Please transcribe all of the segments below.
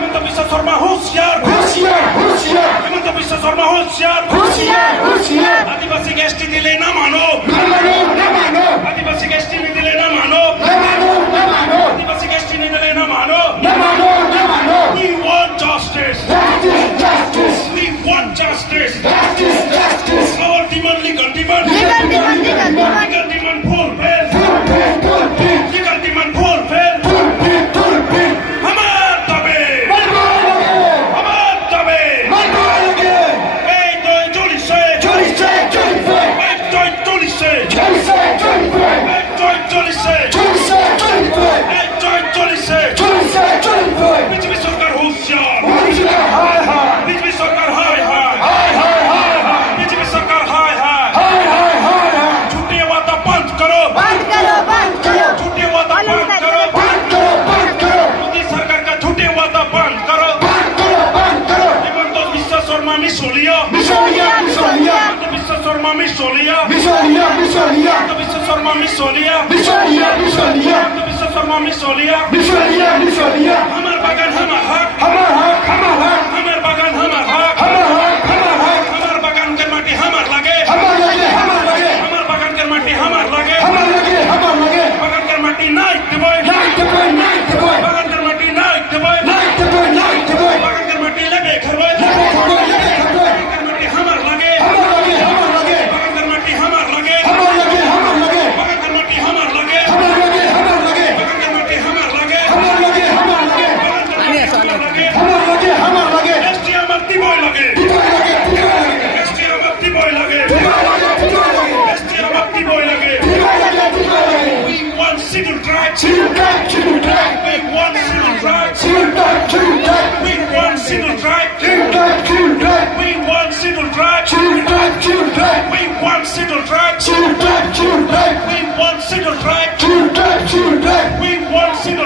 हेमंत विश्व शर्मा होशियार होशियार होशियार हेमंत विश्व शर्मा होशियार होशियार होशियार आदिवासी एसटी दिले ना मानो ना मानो ना मानो आदिवासी एसटी दिले ना मानो ना मानो ना मानो आदिवासी एसटी दिले ना मानो ना मानो ना मानो We want justice. justice justice We want justice. justice justice Our demand, legal demand. Legal demand, legal demand. Legal demand fulfill. fulfill Legal demand fulfill. fulfill আমার দাবি আমার দাবি এই দুই চল্লিশে এই দুই চল্লিশে এই দুই চল্লিশে এই দুই চল্লিশে বিজেপি সরকার হুঁশিয়ার বিজেপি সরকার হায় হায় बीजेपी सरकार हाय हाय झूठे वादा बंद करो बंद करो बंद करो झूठे वादा बंद करो मोदी सरकार का झूठे वादा बंद करो हेमंत विश्व शर्मा मिसोलिया हेमंत विश्व शर्मा मिसोलिया हेमंत विश्व शर्मा मिसोलिया हेमंत विश्व शर्मा मिसोलिया हमार बागान हमार हक हमार बागान हमार हक हमार बागान के माटी हमार लगे हमार बागान के माटी हमार लगे बागान के माटी नाइक देबय बागान के माटी नाइक देबय बागान के माटी लगे खरबय बागान के माटी हमार लगे बागान के माटी हमार लगे बागान के माटी हमार लगे बागान के माटी हमार लगे एसटी আমার দিবই লাগে एसटी আমার দিবই লাগে एसटी আমার দিবই লাগে We want civil rights We want civil rights We want civil rights We want civil rights We want civil rights We want civil rights We want civil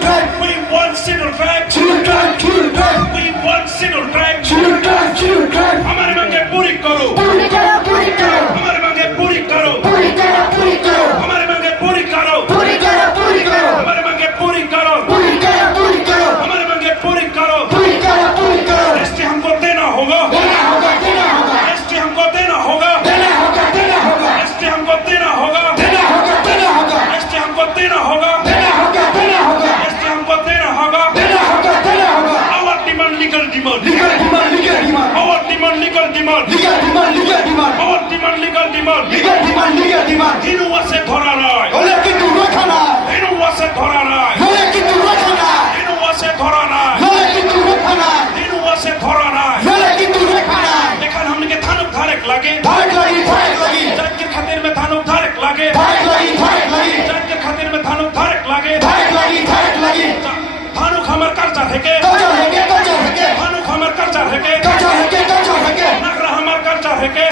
rights We want civil rights We want civil rights हमारे मांगे पूरी करो हमारे मांगे पूरी करो हमारे मांगे पूरी करो हमारे मांगे पूरी करो हमारे मांगे पूरी करो एसटी हमको देना होगा एसटी हमको देना होगा एसटी हमको देना होगा एसटी हमको देना होगा एसटी हमको देना होगा our demand legal demand our demand legal demand our demand legal demand ইনু আছে ধরা নয় ইনু আছে ধরা নয় ইনু আছে ধরা নয় ইনু আছে ধরা নয় এখানে हमने थानुक धारक लगे जज के खातिर में थानुक धारक लगे जज के खातिर में थानुक धारक लगे थानुक हमार कर्जा है के थानुक हमार कर्जा है के नगरा हमार कर्जा है के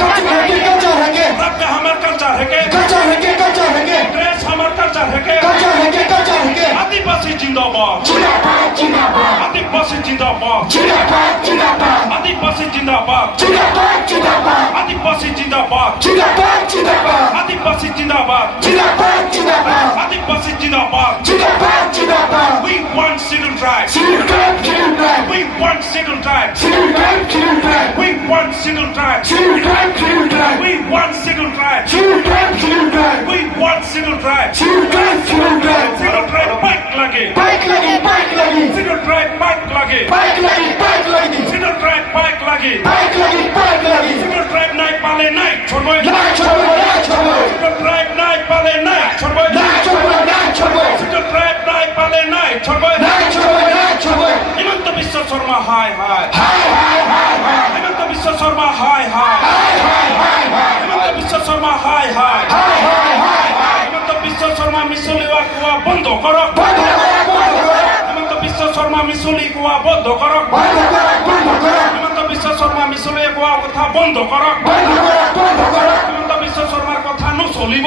रब हमार कर्जा है के ड्रेस हमार कर्जा है के आदिवासी जिंदाबाद आदिवासी जिंदाबाद आदिवासी जिंदाबाद आदिवासी जिंदाबाद आदिवासी जिंदाबाद आदिवासी जिंदाबाद We want civil rights We want civil rights We want civil rights We want civil rights We want civil rights Civil right bike lage Civil right bike lage Civil right bike lage Civil right night pale night chhodboy Civil right night pale night chhodboy Civil right night pale night chhodboy হেমন্ত বিশ্ব শর্মা হায় হায় হেমন্ত বিশ্ব শর্মা হায় হায় হেমন্ত বিশ্ব শর্মা হায় হায় হেমন্ত বিশ্ব শর্মা মিসলিওয়া কুয়া বন্ধ করো হেমন্ত বিশ্ব শর্মা মিসলি কুয়া বন্ধ করো হেমন্ত বিশ্ব শর্মা মিসলি কুয়া কথা বন্ধ করো হেমন্ত বিশ্ব শর্মার কথা নচলিব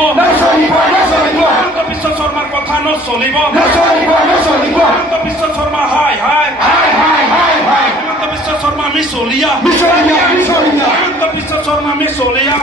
হেমন্ত বিশ্ব শর্মার কথা নচলিব হেমন্ত বিশ্ব শর্মা হায় হায় হেমন্ত বিশ্ব শর্মা মিসলিয়া হেমন্ত বিশ্ব শর্মা মিসলিয়া